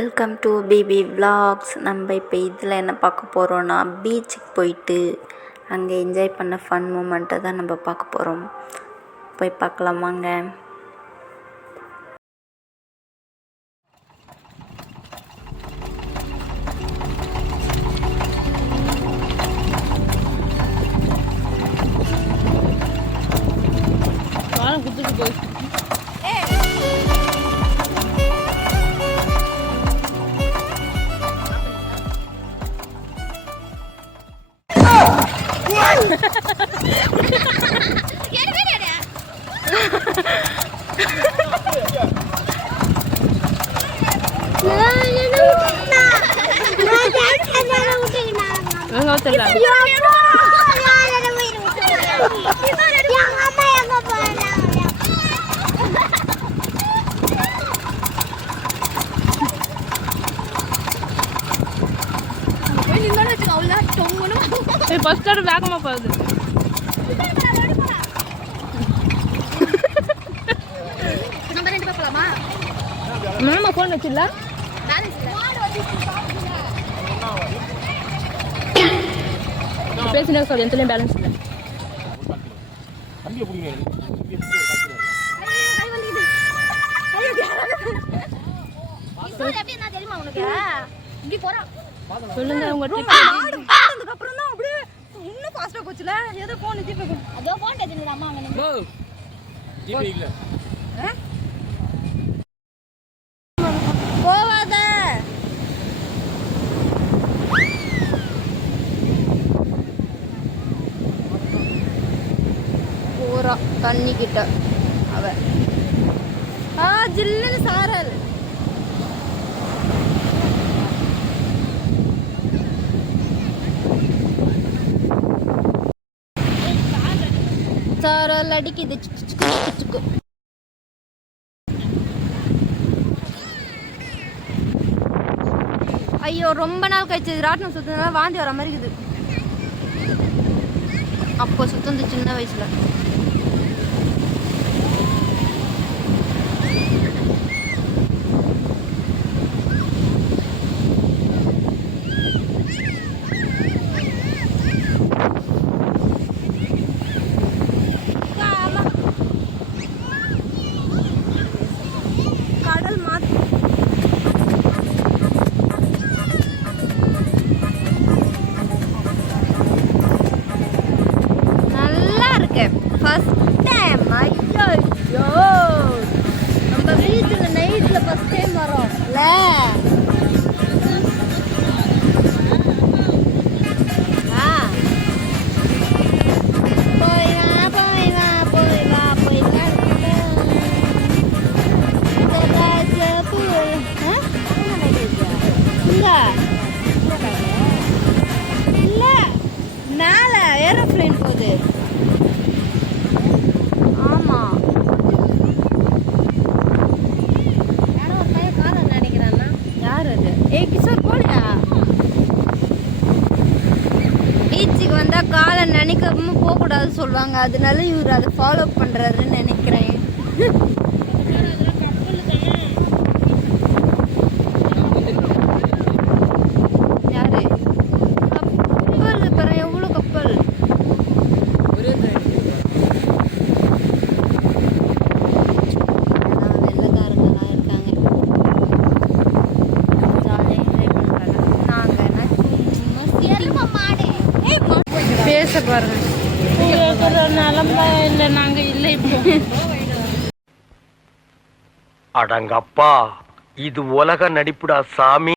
Welcome to BP vlogs. நம்ம இப்போ இதில் என்ன பார்க்க போகிறோன்னா, பீச்சுக்கு போயிட்டு அங்கே என்ஜாய் பண்ண ஃபன் மூமெண்ட்டை தான் நம்ம பார்க்க போகிறோம். போய் பார்க்கலாமாங்க. ஃபர்ஸ்ட் வேகமா போகுது. நம்ம போன் வச்சிடல பேசினா சொல்லி எந்தலையும் பேலன்ஸ் இல்லை. சொல்லுங்க உங்க ட்ரிப் அப்புறம் தான் அப்படியே இன்னும் ஃபாஸ்டா போச்சுல. ஏதோ போன் ஜிபே அதோ போன் எடுத்துங்க அம்மா அங்க ஜிபே இல்ல போவாத போறா தண்ணி கிட்ட அவ ஜில்லுன்னு சாரல் சாரல் அடிக்குது. ஐயோ ரொம்ப நாள் கழிச்சு ராட்டினம் சுத்தினால வாந்தி வர மாதிரி இருக்குது. அப்போ சுத்தந்து சின்ன வயசுல ஃபர்ஸ்ட் டைம். ஐயோ நம்ம வீட்டுல நைட்ல ஃபர்ஸ்ட் டைம் வரோம்ல. இல்ல மேல ஏரோப்ளேன் போகுது. பீச்சுக்கு வந்தா காலை நினைக்காம போக கூடாது சொல்லுவாங்க. அதனால இவர் அதை ஃபாலோ பண்றாருன்னு நினைக்கிறேன். யாரு கப்பல் பாரு, எவ்வளவு கப்பல். வெள்ளக்காரங்களாம் இருக்காங்க. பேச பாருங்க. நிலம்பா இல்லை, நாங்க இல்லை இப்போ. அடங்கப்பா, இது உலக நடிப்புடா சாமி.